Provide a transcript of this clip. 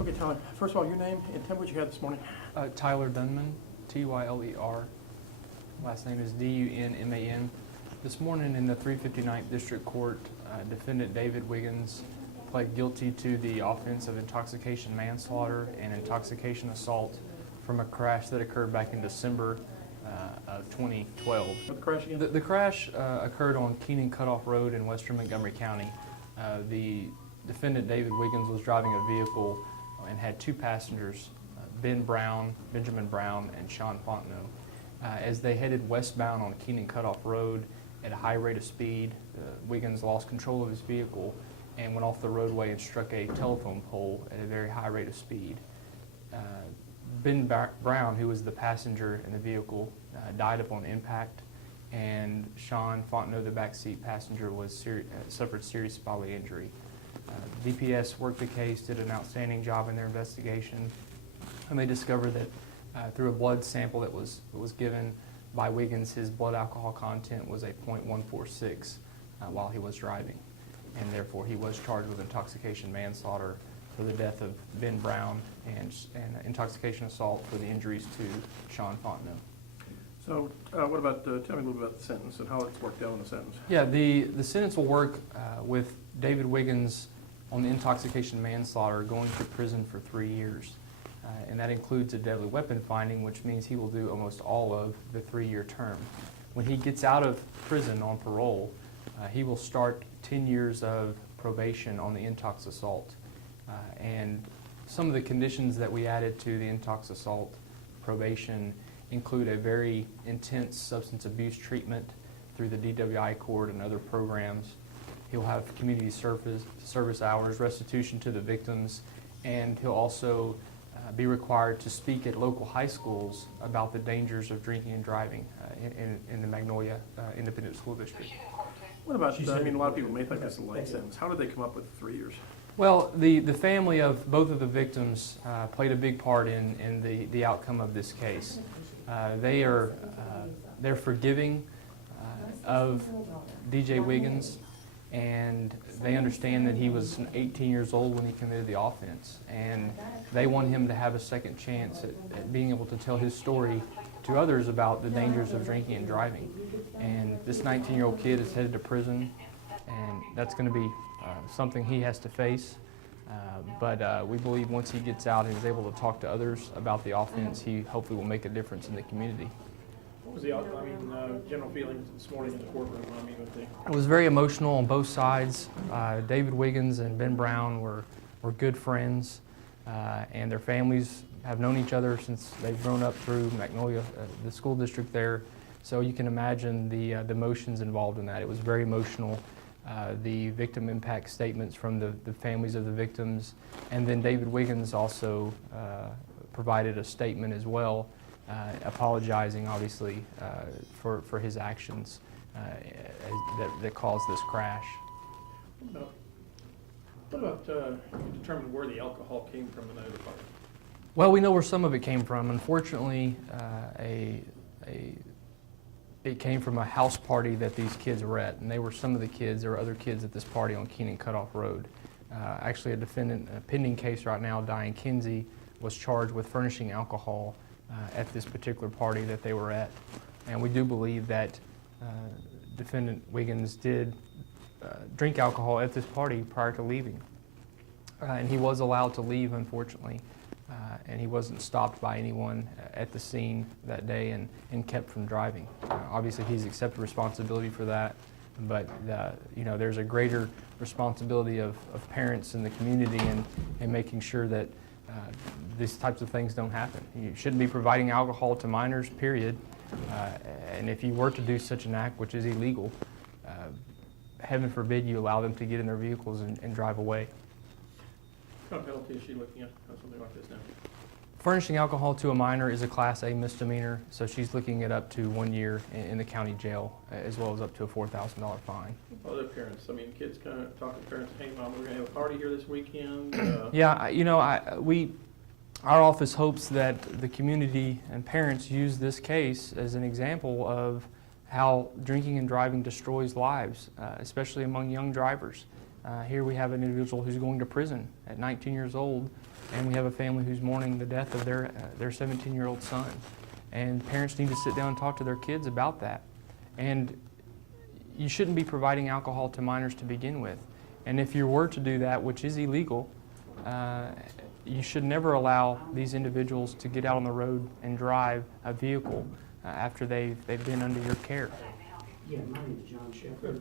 Okay, Tyler, first of all, your name and tell me what you had this morning. Tyler Dunman, Tyler. Last name is Dunman. This morning in the 359th District Court, defendant David Wiggins pled guilty to the offense of intoxication manslaughter and intoxication assault from a crash that occurred back in December of 2012. What the crash again? The crash occurred on Keenan Cutoff Road in western Montgomery County. The defendant David Wiggins was driving a vehicle and had two passengers, Benjamin Brown, and Sean Fontenot. As they headed westbound on Keenan Cutoff Road at a high rate of speed, Wiggins lost control of his vehicle and went off the roadway and struck a telephone pole at a very high rate of speed. Ben Brown, who was the passenger in the vehicle, died upon impact, and Sean Fontenot, the backseat passenger, suffered serious bodily injury. DPS worked the case, did an outstanding job in their investigation, and they discovered that through a blood sample that was given by Wiggins, his blood alcohol content was a .146 while he was driving, and therefore he was charged with intoxication manslaughter for the death of Ben Brown and intoxication assault for the injuries to Sean Fontenot. So what about, tell me a little bit about the sentence and how it's worked out in the sentence. Yeah, the sentence will work with David Wiggins on the intoxication manslaughter going to prison for 3 years. And that includes a deadly weapon finding, which means he will do almost all of the 3-year term. When he gets out of prison on parole, he will start 10 years of probation on the intox assault. And some of the conditions that we added to the intox assault probation include a very intense substance abuse treatment through the DWI court and other programs. He'll have community service hours, restitution to the victims, and he'll also be required to speak at local high schools about the dangers of drinking and driving in the Magnolia Independent School District. What about, I mean, a lot of people may think that's a light sentence. How did they come up with 3 years? Well, the family of both of the victims played a big part in the outcome of this case. They're forgiving of DJ Wiggins, and they understand that he was 18 years old when he committed the offense, and they want him to have a second chance at being able to tell his story to others about the dangers of drinking and driving. And this 19-year-old kid is headed to prison, and that's going to be something he has to face. But we believe once he gets out and is able to talk to others about the offense, he hopefully will make a difference in the community. What was the, general feelings this morning in the courtroom? It was very emotional on both sides. David Wiggins and Ben Brown were good friends, and their families have known each other since they've grown up through Magnolia, the school district there. So you can imagine the emotions involved in that. It was very emotional. The victim impact statements from the families of the victims, and then David Wiggins also provided a statement as well, apologizing obviously for his actions that caused this crash. What about determine where the alcohol came from in the other part? Well, we know where some of it came from. Unfortunately, it came from a house party that these kids were at, and they were some of the kids. There were other kids at this party on Keenan Cutoff Road. Actually, a defendant in a pending case right now, Diane Kinsey, was charged with furnishing alcohol at this particular party that they were at. And we do believe that defendant Wiggins did drink alcohol at this party prior to leaving. And he was allowed to leave, unfortunately, and he wasn't stopped by anyone at the scene that day and kept from driving. Obviously, he's accepted responsibility for that, but there's a greater responsibility of parents in the community in making sure that these types of things don't happen. You shouldn't be providing alcohol to minors, period. And if you were to do such an act, which is illegal, heaven forbid you allow them to get in their vehicles and drive away. What kind of penalty is she looking at on something like this now? Furnishing alcohol to a minor is a Class A misdemeanor, so she's looking at up to 1 year in the county jail, as well as up to a $4,000 fine. Other parents, kids kind of talking to parents, hey mom, we're going to have a party here this weekend. Yeah, our office hopes that the community and parents use this case as an example of how drinking and driving destroys lives, especially among young drivers. Here we have an individual who's going to prison at 19 years old and we have a family who's mourning the death of their 17-year-old son. And parents need to sit down and talk to their kids about that. And you shouldn't be providing alcohol to minors to begin with. And if you were to do that, which is illegal, you should never allow these individuals to get out on the road and drive a vehicle after they've been under your care. Yeah, my name is John Shepherd.